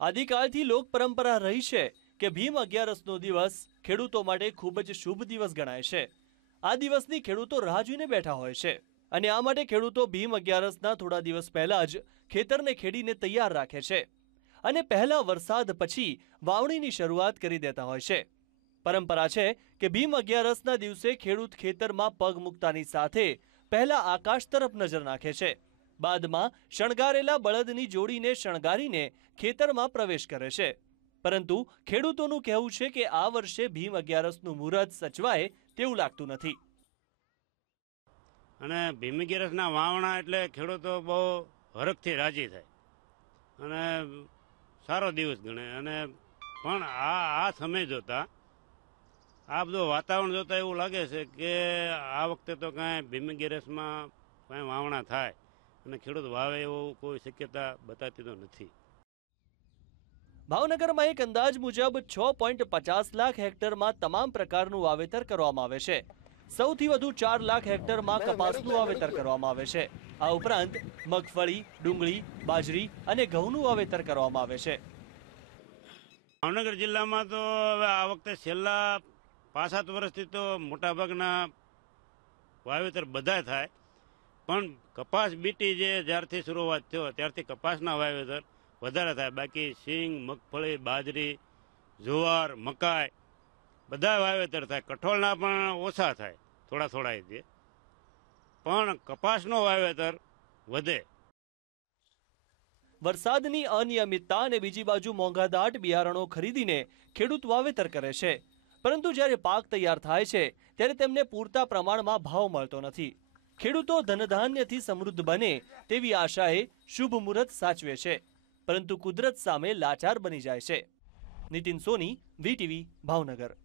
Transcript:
આદિકાળથી લોક પરંપરા રહી છે કે ભીમ અગિયારસનો દિવસ ખેડૂતો માટે ખૂબ જ શુભ દિવસ ગણાય છે. આ દિવસની ખેડૂતો રાહ જોઈને બેઠા હોય છે અને આ માટે ખેડૂતો ભીમ અગિયારસના થોડા દિવસ પહેલા જ ખેતરને ખેડીને તૈયાર રાખે છે અને પહેલા વરસાદ પછી વાવણીની શરૂઆત કરી દેતા હોય છે. પરંપરા છે કે ભીમ અગિયારસના દિવસે ખેડૂત ખેતરમાં પગ મૂકતાની સાથે પહેલા આકાશ તરફ નજર નાખે છે બાદમાં શણગારેલા બળદની જોડીને શણગારીને ખેતરમાં પ્રવેશ કરે છે. પરંતુ ખેડૂતોનું કહેવું છે કે આ વર્ષે ભીમ અગિયારસનું મુહૂર્ત સચવાય તેવું લાગતું નથી. અને ભીમગીરસના વાવણા એટલે ખેડૂતો બહુ હરખથી રાજી થાય. અને સારો દિવસ ગણે. અને પણ આ આ સમય જોતા, આ બધું વાતાવરણ જોતા એવું લાગે છે કે આ વખતે તો કાંઈ ભીમગીરસમાં કાંઈ વાવણા થાય. અને ખેડૂત વાવે એવો કોઈ શક્યતા બતાતી તો નથી. ભાવનગરમાં એક અંદાજ મુજબ છ પોઈન્ટ પચાસ લાખ હેક્ટરમાં તમામ પ્રકારનું વાવેતર કરવામાં આવે છે. સૌથી વધુ ચાર લાખ હેક્ટરમાં કપાસનું વાવેતર કરવામાં આવે છે. આ ઉપરાંત મગફળી ડુંગળી બાજરી અને ઘઉંનું વાવેતર કરવામાં આવે છે. ભાવનગર જિલ્લામાં તો હવે આ વખતે છેલ્લા પાંચ સાત વર્ષથી તો મોટાભાગના વાવેતર બધા થાય. પણ કપાસ બીટી જે જ્યારથી શરૂઆત થયો, ત્યારથી કપાસના વાવેતર વધારે થાય. બાકી સિંગ, મગફળી, બાજરી, જુવાર, મકાઈ બધા વાવેતર થાય. કઠોળના પણ ઓછા થાય, થોડા થોડા રીતે પણ કપાસનો વાવેતર વધે. વરસાદની અનિયમિતતા અને બીજી બાજુ મોંઘાદાટ બિયારણો ખરીદીને ખેડૂત વાવેતર કરે છે. પરંતુ જ્યારે પાક તૈયાર થાય છે, ત્યારે તેમને પૂરતા પ્રમાણમાં ભાવ મળતો નથી. ખેડૂતો ધનધાન્યથી સમૃદ્ધ બને તેવી આશાએ શુભ મુહૂર્ત સાચવે છે. પરંતુ કુદરત સામે લાચાર બની જાય છે. નીતિન સોની, વીટીવી, ભાવનગર.